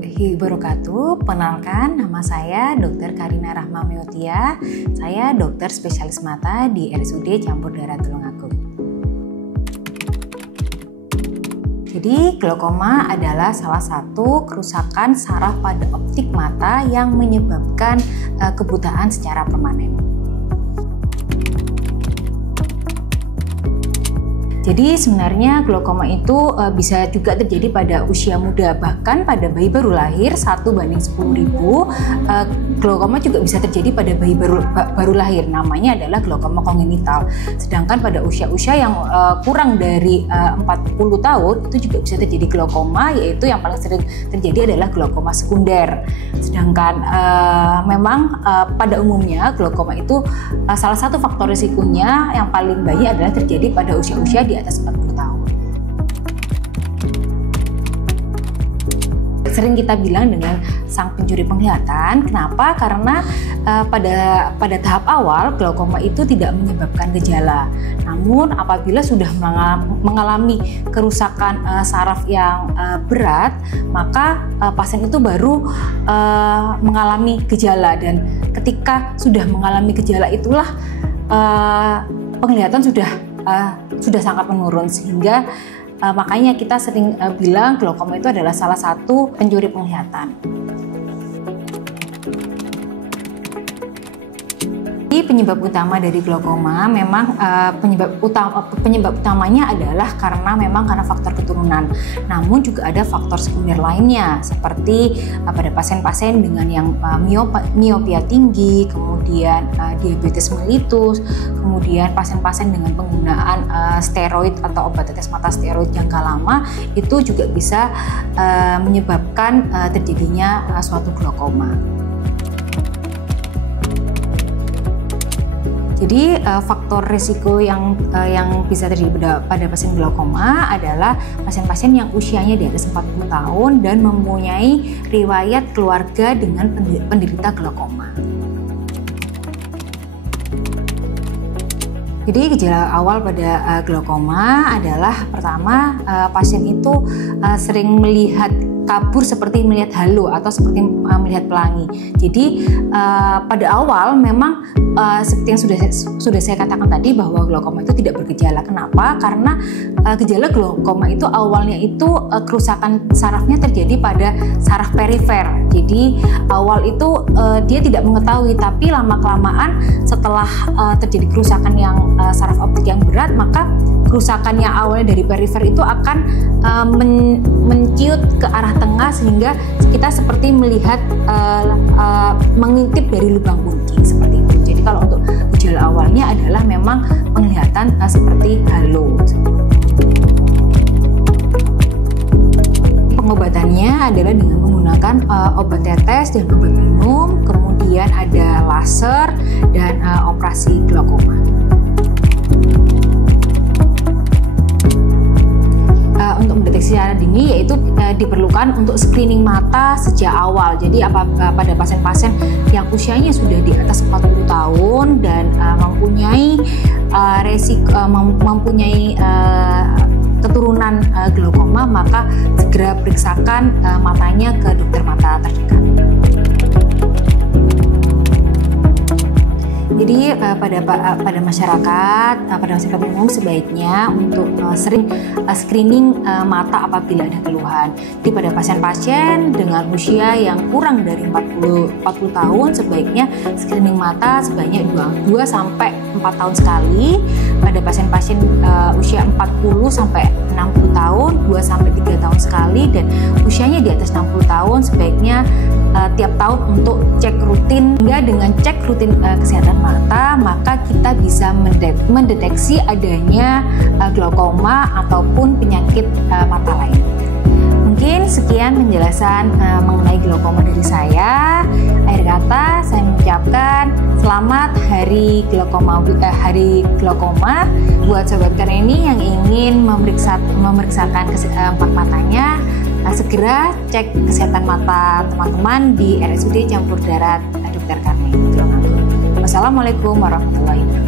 warahmatullahi wabarakatuh. Penalkan, nama saya Dr. Karina Rahma Meotia. Saya dokter spesialis mata di RSUD Campur Darah Tulungagung. Jadi, glaukoma adalah salah satu kerusakan saraf pada optik mata yang menyebabkan kebutaan secara permanen. Jadi sebenarnya glaukoma itu bisa juga terjadi pada usia muda, bahkan pada bayi baru lahir 1:10.000. Glaukoma juga bisa terjadi pada bayi baru lahir, namanya adalah glaukoma kongenital. Sedangkan pada usia-usia yang kurang dari 40 tahun itu juga bisa terjadi glaukoma, yaitu yang paling sering terjadi adalah glaukoma sekunder. Sedangkan memang pada umumnya glaukoma itu salah satu faktor risikonya yang paling banyak adalah terjadi pada usia-usia di atas 40 tahun. Sering kita bilang dengan sang pencuri penglihatan. Kenapa? Karena pada tahap awal glaukoma itu tidak menyebabkan gejala. Namun apabila sudah mengalami kerusakan saraf yang berat, maka pasien itu baru mengalami gejala, dan ketika sudah mengalami gejala itulah penglihatan sudah sangat menurun, sehingga makanya kita sering bilang glaukoma itu adalah salah satu pencuri penglihatan. Penyebab utama dari glaukoma memang penyebab utamanya adalah karena faktor keturunan. Namun juga ada faktor sekunder lainnya, seperti pada pasien-pasien dengan yang miopia tinggi, kemudian diabetes mellitus, kemudian pasien-pasien dengan penggunaan steroid atau obat tetes mata steroid jangka lama, itu juga bisa menyebabkan terjadinya suatu glaukoma. Jadi faktor risiko yang bisa terjadi pada pasien glaukoma adalah pasien-pasien yang usianya di atas 40 tahun dan mempunyai riwayat keluarga dengan penderita glaukoma. Jadi gejala awal pada glaukoma adalah pertama, pasien itu sering melihat kabur seperti melihat halo atau seperti melihat pelangi. Jadi pada awal memang seperti yang sudah saya katakan tadi, bahwa glaukoma itu tidak bergejala. Kenapa? Karena gejala glaukoma itu awalnya itu kerusakan sarafnya terjadi pada saraf perifer. Jadi awal itu dia tidak mengetahui, tapi lama-kelamaan setelah terjadi kerusakan yang saraf optik yang berat, maka kerusakan yang awalnya dari perifer itu akan menciut ke arah tengah, sehingga kita seperti melihat mengintip dari lubang kunci seperti itu. Jadi kalau untuk gejala awalnya adalah memang penglihatan seperti halo. Pengobatannya adalah dengan menggunakan obat tetes dan obat minum, kemudian ada laser dan operasi glaukoma. Untuk mendeteksi secara dini, yaitu diperlukan untuk screening mata sejak awal. Jadi pada pasien-pasien yang usianya sudah di atas 40 tahun dan mempunyai keturunan glaukoma, maka segera periksakan matanya ke dokter mata terdekat. Jadi pada masyarakat umum sebaiknya untuk sering screening mata apabila ada keluhan. Jadi pada pasien-pasien dengan usia yang kurang dari 40 tahun sebaiknya screening mata sebanyak 2 sampai 4 tahun sekali. Pada pasien-pasien usia 40 sampai 60 tahun 2 sampai 3 tahun sekali, dan usianya di atas 60 tahun sebaiknya tiap tahun untuk cek rutin. Hingga dengan cek rutin kesehatan mata, maka kita bisa mendeteksi adanya glaukoma ataupun penyakit mata lain. Mungkin sekian penjelasan mengenai glaukoma dari saya. Akhir kata, saya mengucapkan selamat hari glaukoma buat sobat Kareni yang ingin memeriksakan empat matanya. Segera cek kesehatan mata teman-teman di RSUD Campur Darat Dr. Karni Tulungagung. Wassalamualaikum warahmatullahi wabarakatuh.